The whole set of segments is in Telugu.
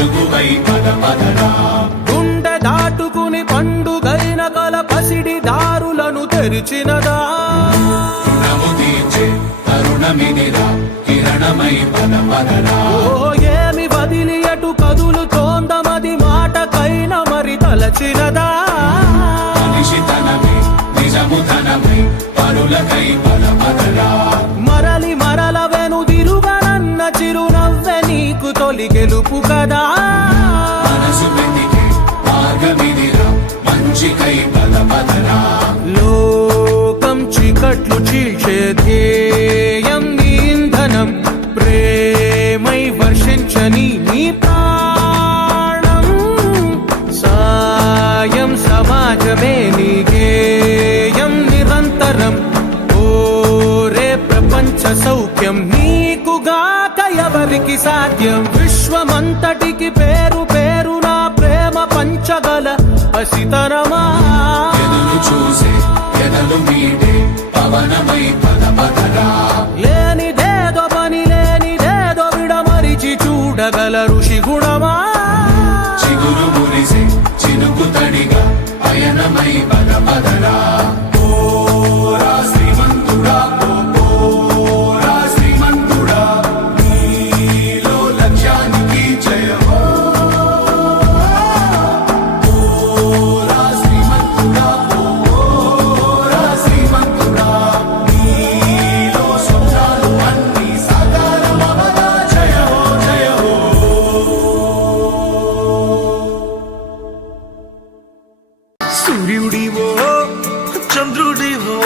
వెలుగువై పద పదరా. గుండె దాటుకుని పండుగైన కల పసిడి దారులను తెరిచినదా. రుణము తీర్చే తరుణమిదిరా కిరణమై పద పదరా. ఓ ఏమి వదిలి అటు కదులుతోందమది మాటకైన మరి తలచినదా. మనిషితనమే నిజముతనమై పరులకై పద పదరా. మరలి మరల వెనుదిరుగనన్న చిరునవ్వె నీకు తొలి గెలుపు కదా. మనసు వెతికే మార్గమిదిరా మంచికై పద పదరా. లోకం చీకట్లు చీల్చే ధ్యేయం నీ ఇంధనం ప్రేమై వర్షించని నీ ప్రాణం. సాయం సమాజమే నీ గేయం నిరంతరం. ఓరే ప్రపంచ సౌఖ్యం నీకుగాక ఎవరికి సాధ్యం. విశ్వమంతటికి పేరు పేరు నా ప్రేమ పంచగల పసితరమా. ఎదురు చూసే ఎదలు మీడే పవనమై పద పదరా. లేనిదేదో పని లేనిదేదో విడమరిచి చూడగల ఋషి గుణమా. చిగురు మురిసే చినుకు తడిగా పయనమై పద పదరా. ఓరా శ్రీమంతుడా ఓరా శ్రీమంతుడా నీలో లక్ష్యానికి జయమో. ఓరా శ్రీమంతుడా ఓరా శ్రీమంతుడా నీలో స్వప్నాలు అన్ని సాకారమవగా జయమో జయమో. సూర్యుడివో చంద్రుడివో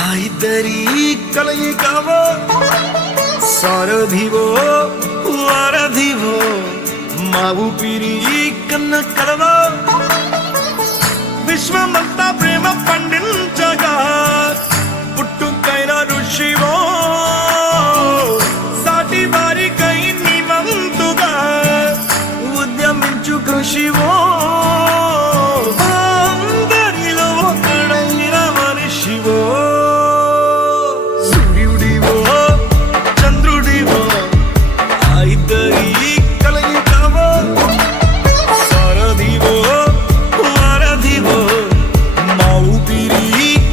ఆ ఇద్దరి కలయికవో. సారథివో వారధివో మా ఊపిరి కన్న కలవో. విశ్వమంతా ప్రేమ పండించగా పుట్టుకైన ఋషివో. సాటి వారికై నివంతుగా ఉద్యమించు కృషివో. అందరిలో ఒకడైన మనిషివో. సూర్యుడివో చంద్రుడివో ఆ ఇద్దరి కలయికవో. సారథివో వారధివో మా ఊపిరి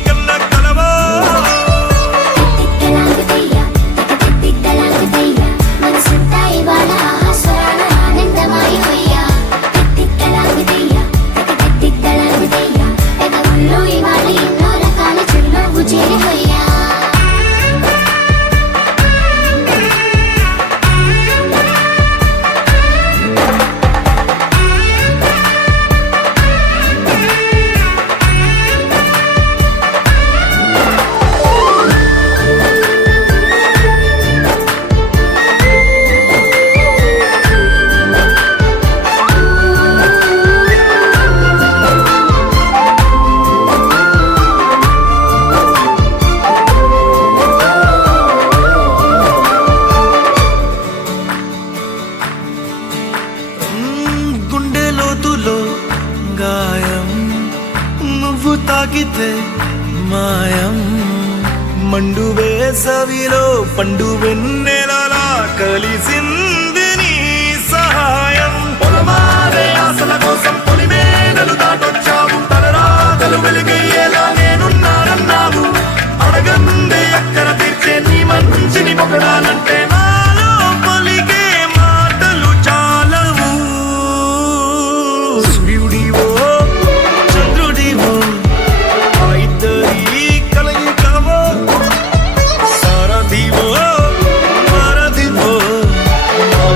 కన్న కలవో. తిక్కలాగుతయ్యా తిక్కలాగుతయ్యా మనసుంతా ఇవాళ స్వరాల ఆనందమాయిపోయ్యా. తిక్కలాగుతయ్యా తిక్కలాగుతయ్యా పెదవుల్లో ఇవాళ ఎన్నో రకాల చిరునవ్వు చేరిపోయ్యా. గుండె లోతులో గాయం నువ్వు తాకితే మాయం. మండు వేసవిలో పండు వెన్నెలలా కలిసింది నీ సహాయం. పొలమారే ఆశల కోసం పొలిమేనలు దాటొచ్చావు. తలరాగలు వెలుగయ్యేలా నేనున్నానన్నావు. అడగందే అక్కర తీర్చే నీ మంచిని పొగడాలంటే నాలో పలికే మాటలు చాలవు. సూర్యుడివో చంద్రుడివో ఆ ఇద్దరి కలయికవో. సారథివో వారధివో మా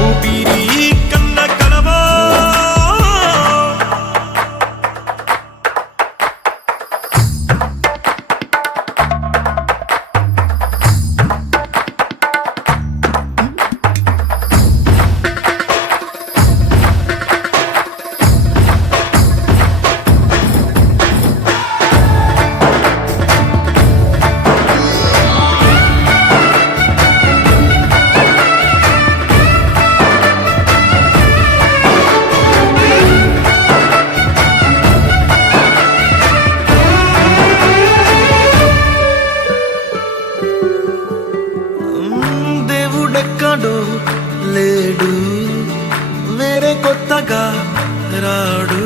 కొత్తగా రాడు.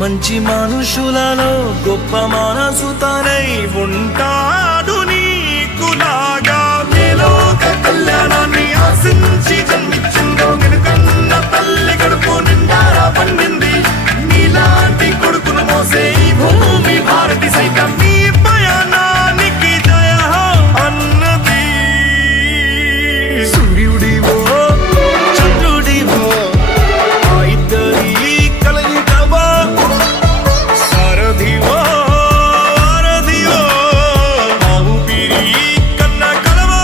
మంచి మనుషులలో గొప్ప మనసు తనై ఉంటాడు. నీకులాగా మేలోక కళ్యాణాన్ని ఆశించి జన్మించిందో వెనుకన్న తల్లి కడుపు నిండారా పండింది. నీలాంటి కొడుకును మోసే ఈ భూమి భారతి సైతం నీ పయనానికి జయ హో అన్నది. సూర్యుడివో చంద్రుడివో ఆ ఇద్దరి కలయికవో సారథివో వారధివో ఆ ఊపిరి కన్న కలవో.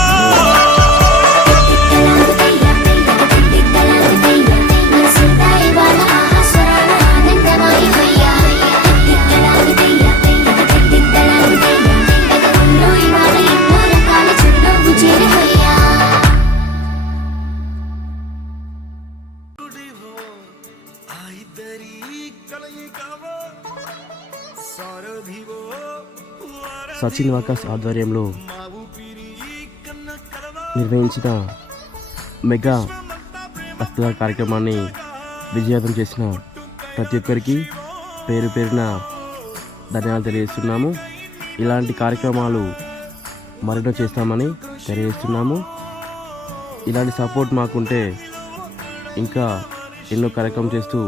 సూర్యుడివో ఆ ఇద్దరి కలయికవో సారథివో సచిన్ వాకర్స్ ఆధ్వర్యంలో ఆ ఊపిరి కన్న కలవో. నిర్వహించిన మెగా రక్తదాన కార్యక్రమాన్ని విజయవంతం చేసిన ప్రతి ఒక్కరికి పేరు పేరున ధన్యవాదాలు తెలియజేస్తున్నాము. ఇలాంటి కార్యక్రమాలు మరెన్నో చేస్తామని తెలియజేస్తున్నాము. ఇలాంటి సపోర్ట్ మాకుంటే ఇంకా ఎన్నో కార్యక్రమం చేస్తూ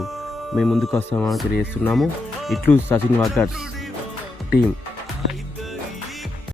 మేము ముందుకు వస్తామని తెలియజేస్తున్నాము. ఇట్లు సచిన్ వాకర్స్ టీం.